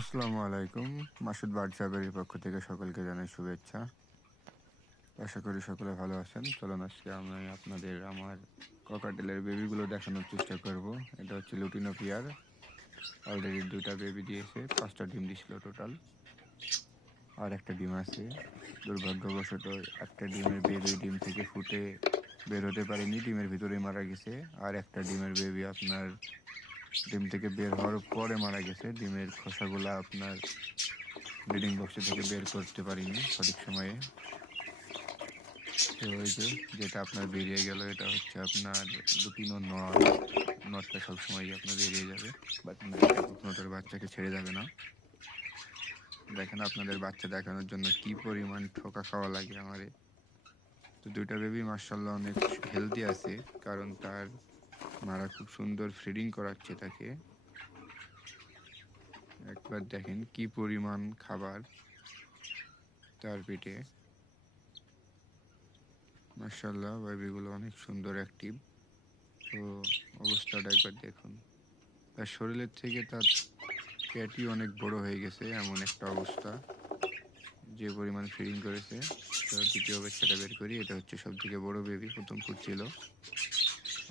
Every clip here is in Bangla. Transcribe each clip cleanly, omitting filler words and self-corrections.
আসসালামু আলাইকুম। মাসুদ বার্ড সাহেবের পক্ষ থেকে সকলকে জানাই শুভেচ্ছা। আশা করি সকলে ভালো আছেন। চলুন আজকে আমি আপনাদের আমার ককাটেলের বেবিগুলো দেখানোর চেষ্টা করব। এটা হচ্ছে লুটিনো পেয়ার। অলরেডি ২ টা বেবি দিয়েছে, ৫ টা ডিম দিছিল টোটাল। আর একটা ডিম আছে। দুর্ভাগ্যবশত একটা ডিমের বেবি ডিম থেকে ফুটে বের হতে পারেনি, ডিমের ভিতরেই মারা গেছে। আর একটা ডিমের বেবি আপনার ডিম থেকে বের হওয়ার পরে মারা গেছে। ডিমের খোসাগুলা আপনার ব্রিডিং বক্স থেকে বের করতে পারিনি সঠিক সময়ে। তো ওই যে যেটা আপনার বেরিয়ে গেল, এটা হচ্ছে আপনার লুটিনো নর। নরটা সবসময়ই আপনার বেরিয়ে যাবে, বাট এটা কখনো তার বাচ্চাকে ছেড়ে যাবে না। দেখেন আপনাদের বাচ্চা দেখানোর জন্য কি পরিমাণ ঠোকা খাওয়া লাগে আমারে। তো ২ টা বেবি মাশাআল্লাহ অনেক হেলদি আছে, কারণ তার মারা খুব সুন্দর ফিডিং করাচ্ছে তাকে। একবার দেখেন কি পরিমাণ খাবার তার পেটে। মাশাআল্লাহ বেবিগুলো অনেক সুন্দর অ্যাক্টিভ। তো অবস্থাটা একবার দেখুন। তার শরীরের থেকে তার পেটই অনেক বড় হয়ে গেছে, এমন একটা অবস্থা। যে পরিমাণ ফিডিং করেছে। তো ২য় বাচ্চাটা বের করি। এটা হচ্ছে সবথেকে বড় বেবি, ১ম ফুটছিল।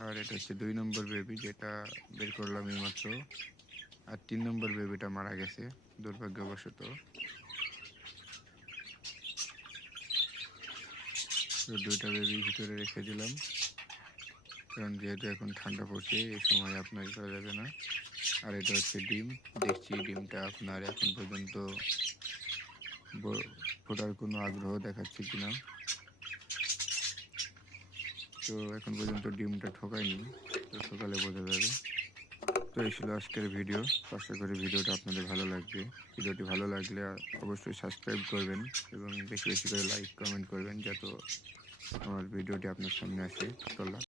আর এটা হচ্ছে ২ নম্বর বেবি, যেটা বের করলাম এইমাত্র। আর ৩ নম্বর বেবিটা মারা গেছে দুর্ভাগ্যবশত। তো ২ টা বেবি ভিতরে রেখে দিলাম। কারণ যেহেতু এখন ঠান্ডা পড়ছে, এই সময় আপনার ই করা যাবে না। আর এটা হচ্ছে ডিম। দেখছি ডিমটা আপনার এখন পর্যন্ত ব ফোটার কোনো আগ্রহ দেখাচ্ছে কিনা। তো এখন পর্যন্ত ডিমটা ঠোকায়নি। তো ঠোকালে বোঝা যাবে। তো এই ছিল আজকের ভিডিও। আশা করি ভিডিওটা আপনাদের ভালো লাগবে। ভিডিওটি ভালো লাগলে অবশ্যই সাবস্ক্রাইব করবেন এবং বেশি, বেশি করে লাইক, কমেন্ট করবেন যাতে আমার ভিডিওটি আপনার সামনে আসে। তো